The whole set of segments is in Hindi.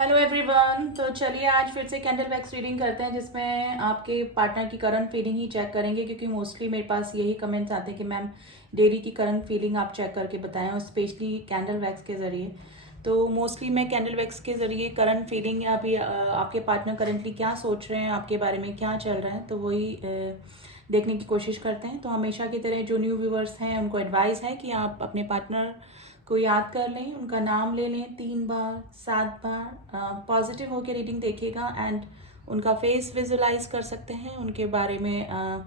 Hello everyone. तो चलिए आज फिर से कैंडल वैक्स रीडिंग करते हैं जिसमें आपके पार्टनर की करंट फीलिंग ही चेक करेंगे, क्योंकि मोस्टली मेरे पास यही कमेंट्स आते हैं कि मैम डेली की करंट फीलिंग आप चेक करके बताएं, और स्पेशली कैंडल वैक्स के ज़रिए। तो मोस्टली मैं कैंडल वैक्स के ज़रिए करंट फीलिंग या अभी आपके पार्टनर करंटली क्या सोच रहे हैं, आपके बारे में क्या चल रहा है, तो वही देखने की कोशिश करते हैं। तो हमेशा की तरह जो न्यू व्यूवर्स हैं उनको एडवाइस है कि आप अपने पार्टनर को याद कर लें, उनका नाम ले लें 3 बार 7 बार, पॉजिटिव होकर रीडिंग देखिएगा एंड उनका फेस विजुलाइज कर सकते हैं, उनके बारे में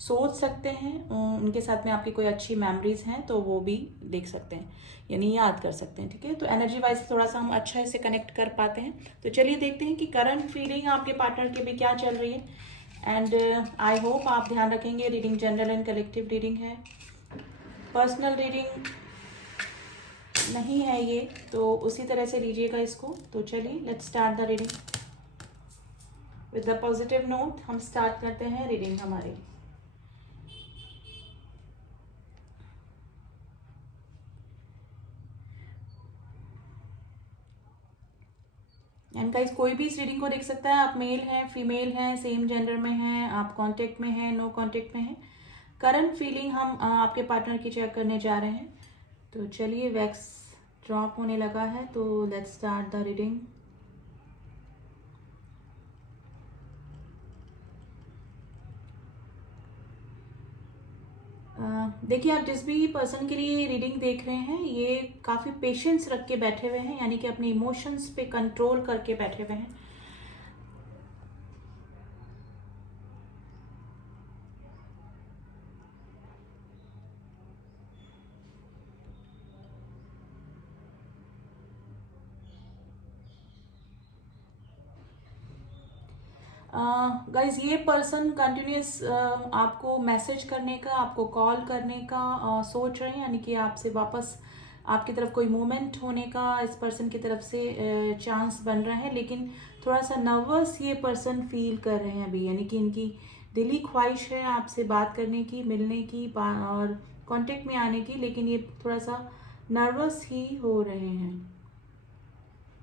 सोच सकते हैं, उनके साथ में आपकी कोई अच्छी मेमोरीज हैं तो वो भी देख सकते हैं, यानी याद कर सकते हैं। ठीक है, तो एनर्जी वाइज थोड़ा सा हम अच्छा से कनेक्ट कर पाते हैं। तो चलिए देखते हैं कि करंट फीलिंग आपके पार्टनर की भी क्या चल रही है। एंड आई होप आप ध्यान रखेंगे, reading general and collective reading है, पर्सनल रीडिंग नहीं है ये, तो उसी तरह से लीजिएगा इसको। तो चलिए let's start the reading with the positive note. हम स्टार्ट करते हैं रीडिंग हमारी। एंड गाइस, कोई भी इस रीडिंग को देख सकता है, आप मेल हैं, फीमेल हैं, सेम जेंडर में हैं, आप कांटेक्ट में हैं, नो कांटेक्ट में हैं। करंट फीलिंग हम आपके पार्टनर की चेक करने जा रहे हैं। तो चलिए वैक्स ड्रॉप होने लगा है, तो लेट्स स्टार्ट द रीडिंग। देखिए, आप जिस भी पर्सन के लिए रीडिंग देख रहे हैं ये काफ़ी पेशेंस रख के बैठे हुए हैं, यानी कि अपने इमोशंस पे कंट्रोल करके बैठे हुए हैं। गाइज, ये पर्सन कंटिन्यूस आपको मैसेज करने का, आपको कॉल करने का सोच रहे हैं, यानी कि आपसे वापस आपकी तरफ कोई मूवमेंट होने का इस पर्सन की तरफ से चांस बन रहा है, लेकिन थोड़ा सा नर्वस ये पर्सन फील कर रहे हैं अभी, यानी कि इनकी दिली ख्वाहिश है आपसे बात करने की, मिलने की और कांटेक्ट में आने की, लेकिन ये थोड़ा सा नर्वस ही हो रहे हैं।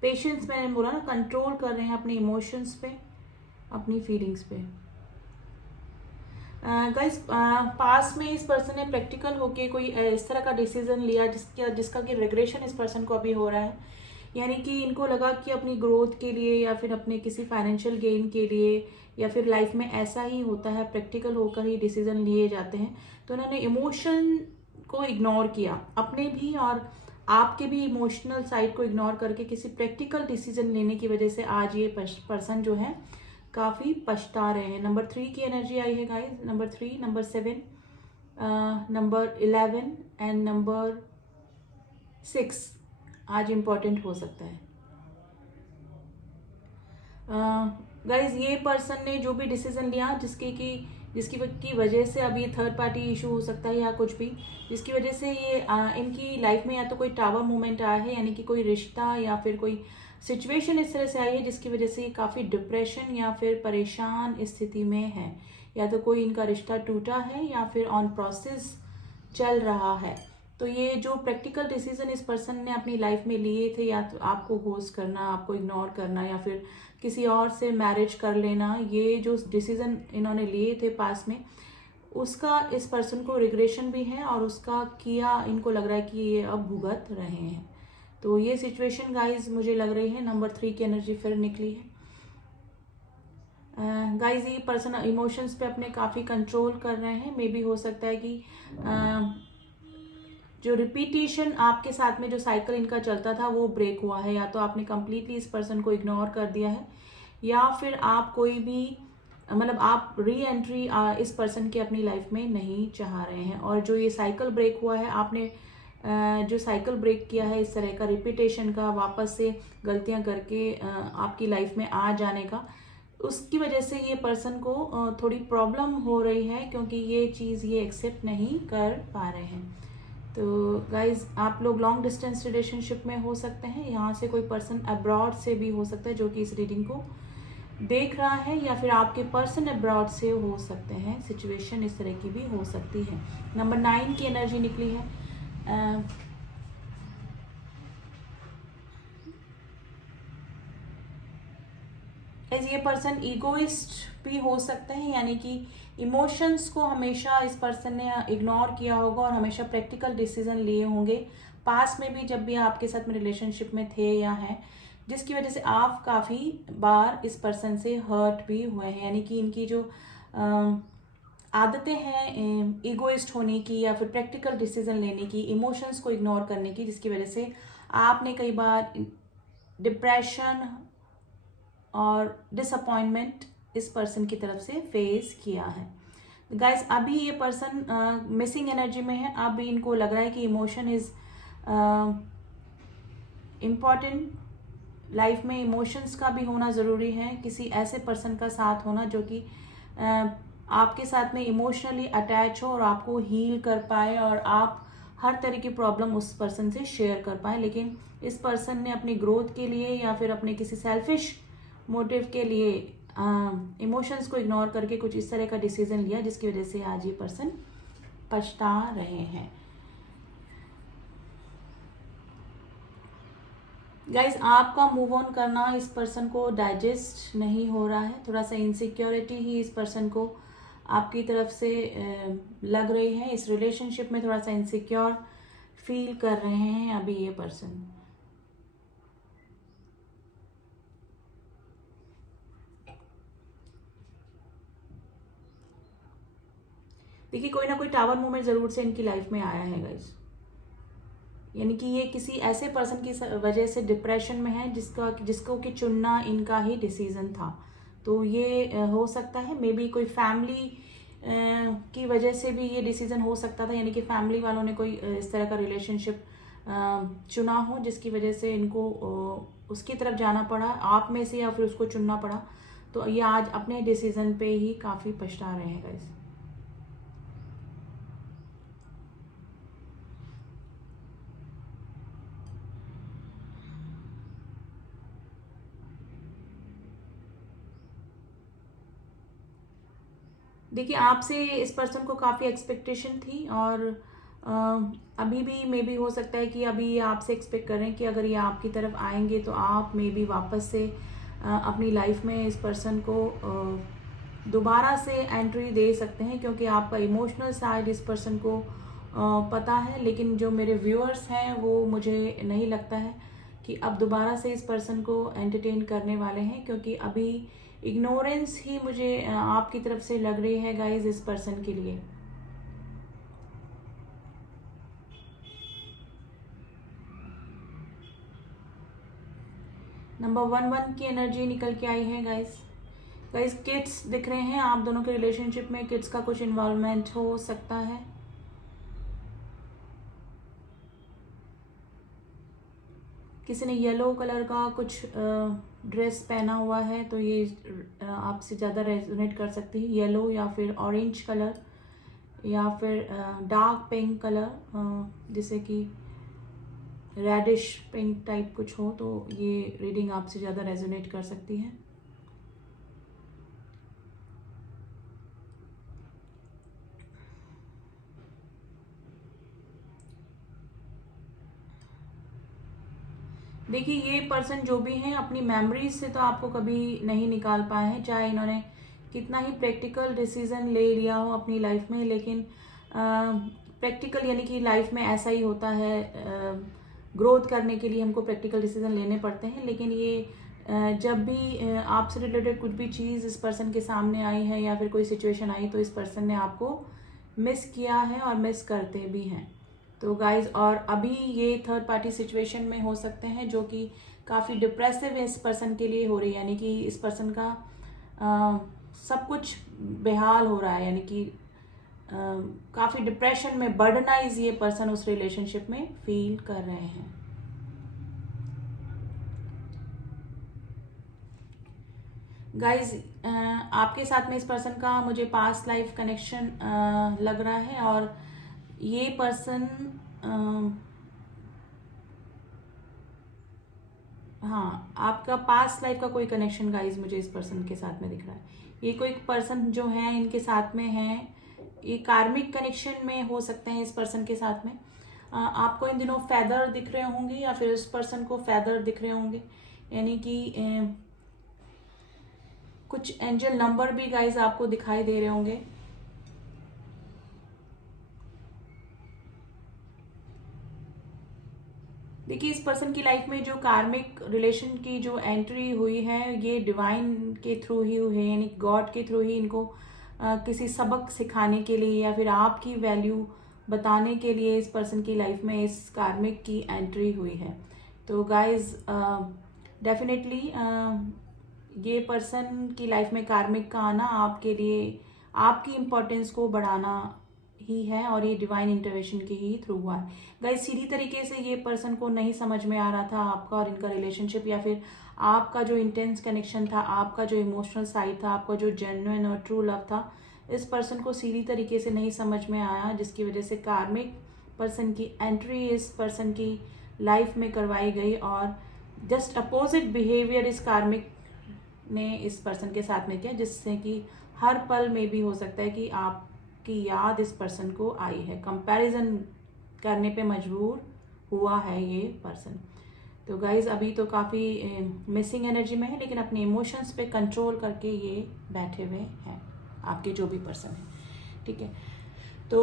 पेशेंस, मैंने बोला ना, कंट्रोल कर रहे हैं अपने इमोशंस पे, अपनी फीलिंग्स पे। गाइस, पास में इस पर्सन ने प्रैक्टिकल होके कोई इस तरह का डिसीजन लिया जिसका कि रिग्रेशन इस पर्सन को अभी हो रहा है, यानी कि इनको लगा कि अपनी ग्रोथ के लिए या फिर अपने किसी फाइनेंशियल गेन के लिए, या फिर लाइफ में ऐसा ही होता है, प्रैक्टिकल होकर ही डिसीजन लिए जाते हैं। तो उन्होंने इमोशन को इग्नोर किया, अपने भी और आपके भी इमोशनल साइड को इग्नोर करके किसी प्रैक्टिकल डिसीजन लेने की वजह से आज ये पर्सन जो है काफ़ी पछता रहे हैं। नंबर 3 की एनर्जी आई है guys, number 3, number 7, number 11 and number 6 आज इम्पॉर्टेंट हो सकता है। गाइज, ये पर्सन ने जो भी डिसीजन लिया जिसकी वजह से अभी थर्ड पार्टी इशू हो सकता है या कुछ भी, जिसकी वजह से ये इनकी लाइफ में या तो कोई टावर मूवमेंट आया है, यानी कि कोई रिश्ता या फिर कोई सिचुएशन इस तरह से आई है जिसकी वजह से ये काफ़ी डिप्रेशन या फिर परेशान स्थिति में है, या तो कोई इनका रिश्ता टूटा है या फिर ऑन प्रोसेस चल रहा है। तो ये जो प्रैक्टिकल डिसीजन इस पर्सन ने अपनी लाइफ में लिए थे, या तो आपको होस्ट करना, आपको इग्नोर करना, या फिर किसी और से मैरिज कर लेना, ये जो डिसीजन इन्होंने लिए थे पास में, उसका इस पर्सन को रिग्रेशन भी है और उसका किया इनको लग रहा है कि ये अब भुगत रहे हैं। तो ये सिचुएशन गाइज मुझे लग रही है। नंबर 3 की एनर्जी फिर निकली है। गाइज, ये पर्सन इमोशंस पे अपने काफ़ी कंट्रोल कर रहे हैं। मे बी हो सकता है कि जो रिपीटेशन आपके साथ में जो साइकिल इनका चलता था वो ब्रेक हुआ है, या तो आपने कंप्लीटली इस पर्सन को इग्नोर कर दिया है, या फिर आप कोई भी मतलब आप री एंट्री इस पर्सन की अपनी लाइफ में नहीं चाह रहे हैं। और जो ये साइकिल ब्रेक हुआ है, आपने जो साइकिल ब्रेक किया है इस तरह का रिपीटेशन का, वापस से गलतियां करके आपकी लाइफ में आ जाने का, उसकी वजह से ये पर्सन को थोड़ी प्रॉब्लम हो रही है, क्योंकि ये चीज़ ये एक्सेप्ट नहीं कर पा रहे हैं। तो गाइज, आप लोग लॉन्ग डिस्टेंस रिलेशनशिप में हो सकते हैं, यहाँ से कोई पर्सन अब्रॉड से भी हो सकता है जो कि इस रीडिंग को देख रहा है, या फिर आपके पर्सन अब्रॉड से हो सकते हैं, सिचुएशन इस तरह की भी हो सकती है। नंबर 9 की एनर्जी निकली है। गाइज ये पर्सन ईगोइस्ट भी हो सकते हैं, यानी कि इमोशंस को हमेशा इस पर्सन ने इग्नोर किया होगा और हमेशा प्रैक्टिकल डिसीजन लिए होंगे पास में भी, जब भी आपके साथ में रिलेशनशिप में थे या हैं, जिसकी वजह से आप काफ़ी बार इस पर्सन से हर्ट भी हुए हैं। यानी कि इनकी जो आदतें हैं ईगोइस्ट होने की या फिर प्रैक्टिकल डिसीजन लेने की, इमोशंस को इग्नोर करने की, जिसकी वजह से आपने कई बार डिप्रेशन और डिसअपॉइंटमेंट इस पर्सन की तरफ से फेस किया है। गाइस अभी ये पर्सन मिसिंग एनर्जी में है। अब इनको लग रहा है कि इमोशन इज इम्पॉर्टेंट, लाइफ में इमोशंस का भी होना ज़रूरी है। किसी ऐसे पर्सन का साथ होना जो कि आपके साथ में इमोशनली अटैच हो और आपको हील कर पाए और आप हर तरह की प्रॉब्लम उस पर्सन से शेयर कर पाए। लेकिन इस पर्सन ने अपनी ग्रोथ के लिए या फिर अपने किसी सेल्फिश मोटिव के लिए इमोशंस को इग्नोर करके कुछ इस तरह का डिसीजन लिया, जिसकी वजह से आज ये पर्सन पछता रहे हैं। गाइज आपका मूव ऑन करना इस पर्सन को डाइजेस्ट नहीं हो रहा है। थोड़ा सा इनसिक्योरिटी ही इस पर्सन को आपकी तरफ से लग रही है। इस रिलेशनशिप में थोड़ा सा इनसिक्योर फील कर रहे हैं अभी ये पर्सन। देखिए कोई ना कोई टावर मूवमेंट जरूर से इनकी लाइफ में आया है गाइज, यानी कि ये किसी ऐसे पर्सन की वजह से डिप्रेशन में है जिसको कि चुनना इनका ही डिसीजन था। तो ये हो सकता है मे बी कोई फैमिली की वजह से भी ये डिसीजन हो सकता था, यानी कि फैमिली वालों ने कोई इस तरह का रिलेशनशिप चुना हो जिसकी वजह से इनको उसकी तरफ जाना पड़ा, आप में से, या फिर उसको चुनना पड़ा। तो ये आज अपने डिसीजन पे ही काफ़ी पछता रहे हैं गाइस। देखिए आपसे इस पर्सन को काफ़ी एक्सपेक्टेशन थी और अभी भी मे बी हो सकता है कि अभी ये आपसे एक्सपेक्ट कर रहे हैं कि अगर ये आपकी तरफ आएंगे तो आप मे बी वापस से अपनी लाइफ में इस पर्सन को दोबारा से एंट्री दे सकते हैं, क्योंकि आपका इमोशनल साइड इस पर्सन को पता है। लेकिन जो मेरे व्यूअर्स हैं वो मुझे नहीं लगता है कि अब दोबारा से इस पर्सन को एंटरटेन करने वाले हैं, क्योंकि अभी इग्नोरेंस ही मुझे आपकी तरफ से लग रही है गाइज इस पर्सन के लिए। नंबर 1 की एनर्जी निकल के आई है गाइज। गाइज किड्स दिख रहे हैं, आप दोनों के रिलेशनशिप में किड्स का कुछ इन्वॉल्वमेंट हो सकता है। किसी ने येलो कलर का कुछ ड्रेस पहना हुआ है तो ये आपसे ज़्यादा रेजोनेट कर सकती है। येलो या फिर ऑरेंज कलर या फिर डार्क पिंक कलर, जैसे कि रेडिश पिंक टाइप कुछ हो, तो ये रीडिंग आपसे ज़्यादा रेजोनेट कर सकती है। देखिए ये पर्सन जो भी हैं अपनी मेमोरीज से तो आपको कभी नहीं निकाल पाए हैं, चाहे इन्होंने कितना ही प्रैक्टिकल डिसीजन ले लिया हो अपनी लाइफ में। लेकिन प्रैक्टिकल यानी कि लाइफ में ऐसा ही होता है, ग्रोथ करने के लिए हमको प्रैक्टिकल डिसीजन लेने पड़ते हैं। लेकिन ये जब भी आपसे रिलेटेड कुछ भी चीज़ इस पर्सन के सामने आई है या फिर कोई सिचुएशन आई तो इस पर्सन ने आपको मिस किया है और मिस करते भी हैं। तो गाइज और अभी ये थर्ड पार्टी सिचुएशन में हो सकते हैं जो कि काफ़ी डिप्रेसिव इस पर्सन के लिए हो रही है, यानी कि इस पर्सन का सब कुछ बेहाल हो रहा है, यानी कि काफ़ी डिप्रेशन में बर्डनाइज ये पर्सन उस रिलेशनशिप में फील कर रहे हैं। गाइज आपके साथ में इस पर्सन का मुझे पास्ट लाइफ कनेक्शन लग रहा है और ये पर्सन हाँ आपका पास्ट लाइफ का कोई कनेक्शन गाइज मुझे इस पर्सन के साथ में दिख रहा है। ये कोई पर्सन जो है इनके साथ में है, ये कार्मिक कनेक्शन में हो सकते हैं इस पर्सन के साथ में। आपको इन दिनों फैदर दिख रहे होंगे या फिर इस पर्सन को फैदर दिख रहे होंगे, यानी कि कुछ एंजल नंबर भी गाइज आपको दिखाई दे रहे होंगे। देखिए इस पर्सन की लाइफ में जो कार्मिक रिलेशन की जो एंट्री हुई है ये डिवाइन के थ्रू ही हुई है, यानी गॉड के थ्रू ही इनको किसी सबक सिखाने के लिए या फिर आपकी वैल्यू बताने के लिए इस पर्सन की लाइफ में इस कार्मिक की एंट्री हुई है। तो गाइज डेफिनेटली ये पर्सन की लाइफ में कार्मिक का आना आपके लिए आपकी इम्पोर्टेंस को बढ़ाना ही है और ये डिवाइन इंटरवेंशन के ही थ्रू हुआ है। गाइस सीधी तरीके से ये पर्सन को नहीं समझ में आ रहा था आपका और इनका रिलेशनशिप, या फिर आपका जो इंटेंस कनेक्शन था, आपका जो इमोशनल साइड था, आपका जो जेन्युइन और ट्रू लव था, इस पर्सन को सीधी तरीके से नहीं समझ में आया, जिसकी वजह से कार्मिक पर्सन की एंट्री इस पर्सन की लाइफ में करवाई गई और जस्ट अपोजिट बिहेवियर इस कार्मिक ने इस पर्सन के साथ में किया, जिससे कि हर पल में भी हो सकता है कि आपकी याद इस पर्सन को आई है, कंपैरिजन करने पे मजबूर हुआ है ये पर्सन। तो गाइज अभी तो काफ़ी मिसिंग एनर्जी में है, लेकिन अपने इमोशंस पे कंट्रोल करके ये बैठे हुए हैं आपके जो भी पर्सन है, ठीक है। तो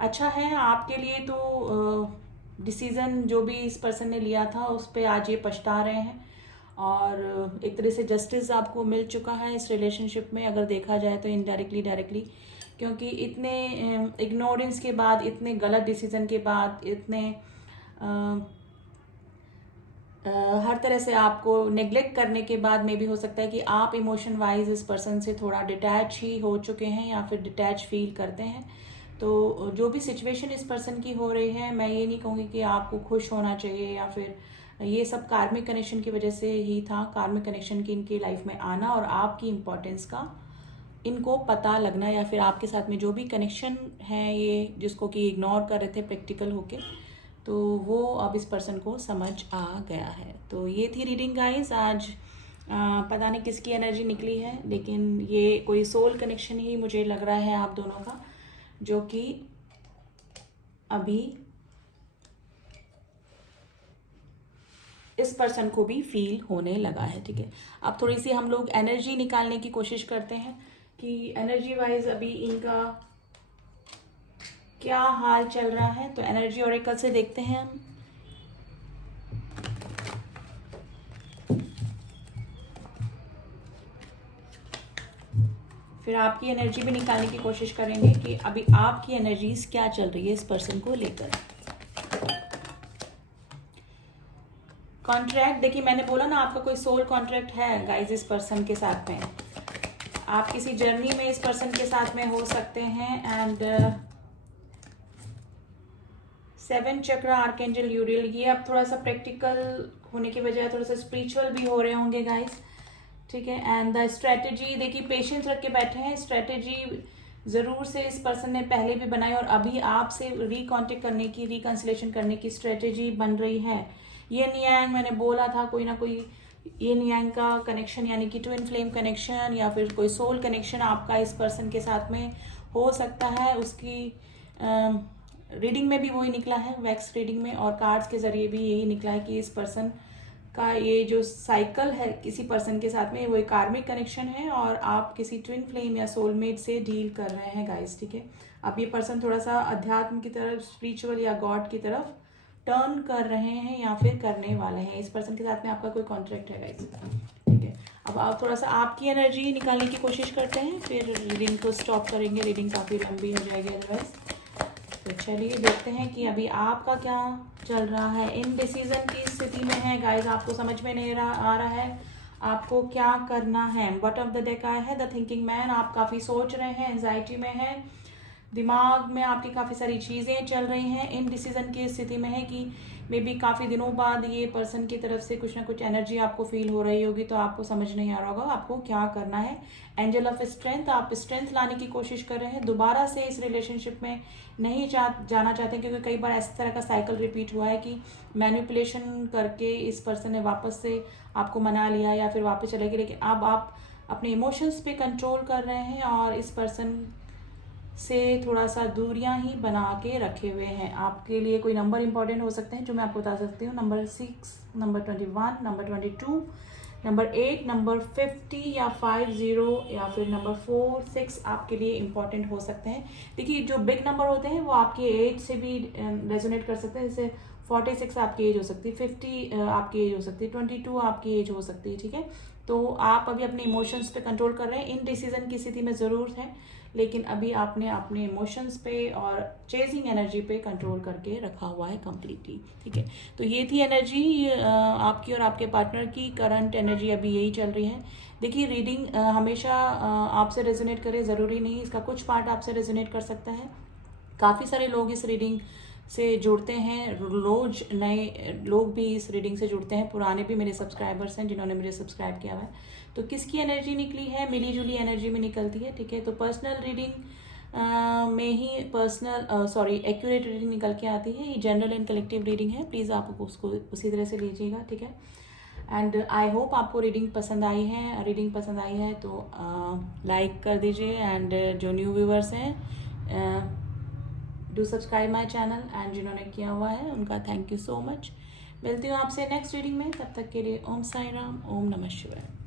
अच्छा है आपके लिए, तो डिसीज़न जो भी इस पर्सन ने लिया था उस पर आज ये पछता रहे हैं और एक तरह से जस्टिस आपको मिल चुका है इस रिलेशनशिप में, अगर देखा जाए तो इनडायरेक्टली डायरेक्टली, क्योंकि इतने इग्नोरेंस के बाद, इतने गलत डिसीजन के बाद, इतने हर तरह से आपको नेग्लेक्ट करने के बाद में भी हो सकता है कि आप इमोशन वाइज इस पर्सन से थोड़ा डिटैच ही हो चुके हैं या फिर डिटैच फील करते हैं। तो जो भी सिचुएशन इस पर्सन की हो रही है, मैं ये नहीं कहूँगी कि आपको खुश होना चाहिए या फिर ये सब कार्मिक कनेक्शन की वजह से ही था, कार्मिक कनेक्शन की इनकी लाइफ में आना और आपकी इम्पोर्टेंस का इनको पता लगना, या फिर आपके साथ में जो भी कनेक्शन है ये जिसको कि इग्नोर कर रहे थे प्रैक्टिकल होके, तो वो अब इस पर्सन को समझ आ गया है। तो ये थी रीडिंग गाइस आज। पता नहीं किसकी एनर्जी निकली है, लेकिन ये कोई सोल कनेक्शन ही मुझे लग रहा है आप दोनों का, जो कि अभी इस पर्सन को भी फील होने लगा है, ठीक है। अब थोड़ी सी हम लोग एनर्जी निकालने की कोशिश करते हैं कि एनर्जी वाइज अभी इनका क्या हाल चल रहा है। तो एनर्जी ऑरेकल से देखते हैं हम। फिर आपकी एनर्जी भी निकालने की कोशिश करेंगे कि अभी आपकी एनर्जीज क्या चल रही है इस पर्सन को लेकर। कॉन्ट्रैक्ट, देखिए मैंने बोला ना आपका कोई सोल कॉन्ट्रैक्ट है गाइज इस पर्सन के साथ में, आप किसी जर्नी में इस पर्सन के साथ में हो सकते हैं। एंड 7 चक्र आर्कएंजल यूरियल, ये अब थोड़ा सा प्रैक्टिकल होने की बजाय थोड़ा सा स्पिरिचुअल भी हो रहे होंगे गाइस, ठीक है। एंड द स्ट्रेटेजी, देखिए पेशेंस रख के बैठे हैं, स्ट्रेटेजी ज़रूर से इस पर्सन ने पहले भी बनाई और अभी आपसे रिकॉन्टेक्ट करने की, रिकंसिलेशन करने की स्ट्रेटेजी बन रही है। ये यांग मैंने बोला था, कोई ना कोई ये यांग का कनेक्शन, यानी कि ट्विन फ्लेम कनेक्शन या फिर कोई सोल कनेक्शन आपका इस पर्सन के साथ में हो सकता है। उसकी रीडिंग में भी वही निकला है, वैक्स रीडिंग में, और कार्ड्स के जरिए भी यही निकला है कि इस पर्सन का ये जो साइकिल है किसी पर्सन के साथ में, वो एक कार्मिक कनेक्शन है और आप किसी ट्विन फ्लेम या सोलमेट से डील कर रहे हैं गाइस, ठीक है। अब ये पर्सन थोड़ा सा अध्यात्म की तरफ, स्पिरिचुअल या गॉड की तरफ टर्न कर रहे हैं या फिर करने वाले हैं। इस पर्सन के साथ में आपका कोई कॉन्ट्रैक्ट है गाइस, ठीक है। अब आप थोड़ा सा आपकी एनर्जी निकालने की कोशिश करते हैं, फिर रीडिंग को स्टॉप करेंगे, रीडिंग काफ़ी लंबी हो जाएगी अदरवाइज। तो चलिए देखते हैं कि अभी आपका क्या चल रहा है। इन डिसीजन की स्थिति में है गाइस, आपको समझ में नहीं आ रहा है आपको क्या करना है। बॉटम ऑफ द डेक आया है द थिंकिंग मैन, आप काफ़ी सोच रहे हैं, एंजाइटी में है, दिमाग में आपकी काफ़ी सारी चीज़ें चल रही हैं। इन डिसीजन की स्थिति में है कि मे बी काफ़ी दिनों बाद ये पर्सन की तरफ से कुछ ना कुछ एनर्जी आपको फील हो रही होगी, तो आपको समझ नहीं आ रहा होगा आपको क्या करना है। एंजल ऑफ स्ट्रेंथ, आप स्ट्रेंथ लाने की कोशिश कर रहे हैं, दोबारा से इस रिलेशनशिप में नहीं जाना चाहते, क्योंकि कई बार इस तरह का साइकिल रिपीट हुआ है कि मैनिपुलेशन करके इस पर्सन ने वापस से आपको मना लिया या फिर वापस चले गए, लेकिन अब आप अपने इमोशंस पे कंट्रोल कर रहे हैं और इस पर्सन से थोड़ा सा दूरियां ही बना के रखे हुए हैं। आपके लिए कोई नंबर इंपॉर्टेंट हो सकते हैं जो मैं आपको बता सकती हूँ, number 6, number 21, number 22, number 8, number 50 या 50 या फिर नंबर 4, 6 आपके लिए इम्पॉर्टेंट हो सकते हैं। देखिए जो बिग नंबर होते हैं वो आपकी एज से भी रेजोनेट कर सकते हैं। जैसे 46 आपकी एज हो सकती है, 50 आपकी एज हो सकती है, 22 आपकी एज हो सकती है, ठीक है। तो आप अभी अपने इमोशंस पे कंट्रोल कर रहे हैं, इन डिसीजन की स्थिति में ज़रूर है, लेकिन अभी आपने अपने इमोशंस पे और चेजिंग एनर्जी पे कंट्रोल करके रखा हुआ है कम्प्लीटली, ठीक है। तो ये थी एनर्जी आपकी और आपके पार्टनर की। करंट एनर्जी अभी यही चल रही है। देखिए रीडिंग हमेशा आपसे रेजोनेट करे ज़रूरी नहीं, इसका कुछ पार्ट आपसे रेजोनेट कर सकता है। काफ़ी सारे लोग इस रीडिंग से जुड़ते हैं, रोज नए लोग भी इस रीडिंग से जुड़ते हैं, पुराने भी मेरे सब्सक्राइबर्स हैं जिन्होंने मुझे सब्सक्राइब किया हुआ है। तो किसकी एनर्जी निकली है, मिली जुली एनर्जी में निकलती है, ठीक है। तो पर्सनल रीडिंग में ही एक्यूरेट रीडिंग निकल के आती है। ये जनरल एंड कलेक्टिव रीडिंग है, प्लीज़ आप उसको उसी तरह से लीजिएगा, ठीक है। एंड आई होप आपको रीडिंग पसंद आई है। रीडिंग पसंद आई है तो लाइक कर दीजिए, एंड जो न्यू व्यूवर्स हैं do subscribe my channel, and जिन्होंने किया हुआ है उनका थैंक यू सो मच। मिलती हूँ आपसे नेक्स्ट रीडिंग में, तब तक के लिए ओम साई राम, ओम नमः शिवाय।